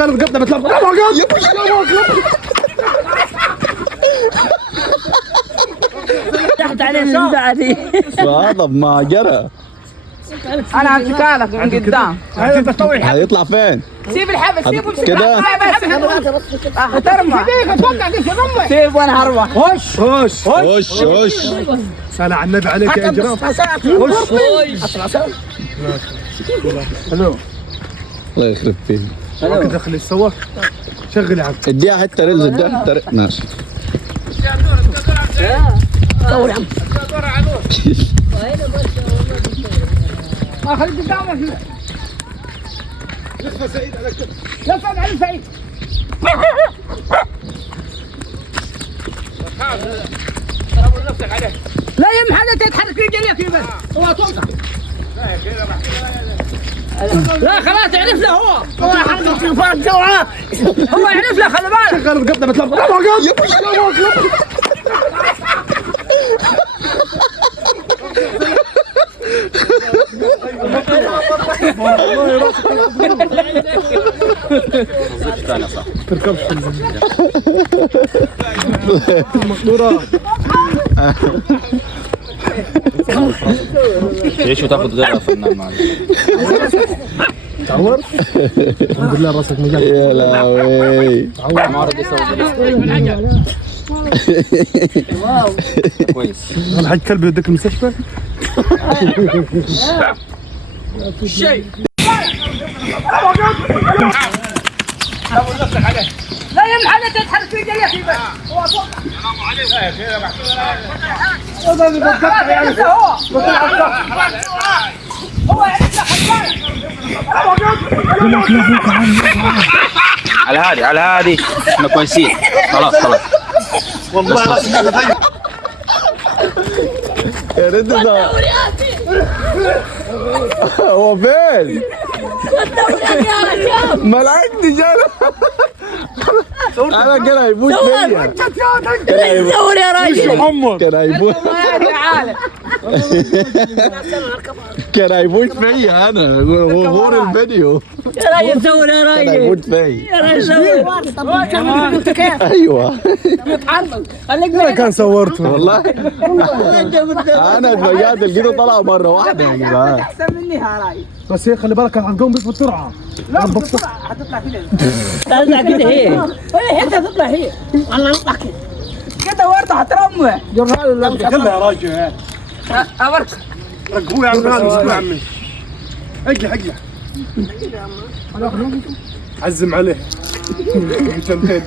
شغال القبضه بتلف تحت عليه من بعدي هذا ما جرى. انا همسكها لك من قدام. هيطلع فين؟ سيب الحبل سيبه كده ترمى سيب وانا هروح. خش خش وش وش. سلام على النبي عليك يا اجرام. الله يخرب فيك. كده خلي السواق شغل يا عم. اديها حتى ريلز اديها حتى ماشي. دور يا عم خليك قدامك. لف سعيد على كده. لف على سعيد. لا يم حدا تتحرك رجليك بس. هو توقف. لا خلاص عرف له هو حركة تلفون بسرعة. هو عرف له خلي بالك. شغال القبضه بتلف تركبش المقدورة. ليش وتاخذ غيرها فنان معنا؟ تعور؟ الحمد لله راسك مجال. يا لهوي. ما رد يسوي كويس. الحاج كلب يوديك المستشفى؟ شيء لا يم حدا تتحرك رجليك بس. هو توقف. هو عرف له خلي بالك. على هذه احنا كويسين. خلاص والله يا ريت ده. هو فين؟ ما لعبتش انا كان هيفوت فيا. دور يا راجل. كان هيفوت. كان هيفوت فيا انا غور الفيديو. يا راجل دور يا كان راجل. هيفوت فيا. يا راجل دور. ايوه انا كان صورته والله. انا اتفاجأت لقيته طلع مره واحده يا جدعان. احسن مني يا راجل. بس هي خلي بالك هنقوم بس بسرعه. لا هتطلع كده. تطلع كده هي حتى تطلع هي. والله نطلع كده. كده ورده هترمى. يلا يا راجل اورك. ركبوه يا عم. ركبوه يا عمي. اجلح عزم عليه. جنتين.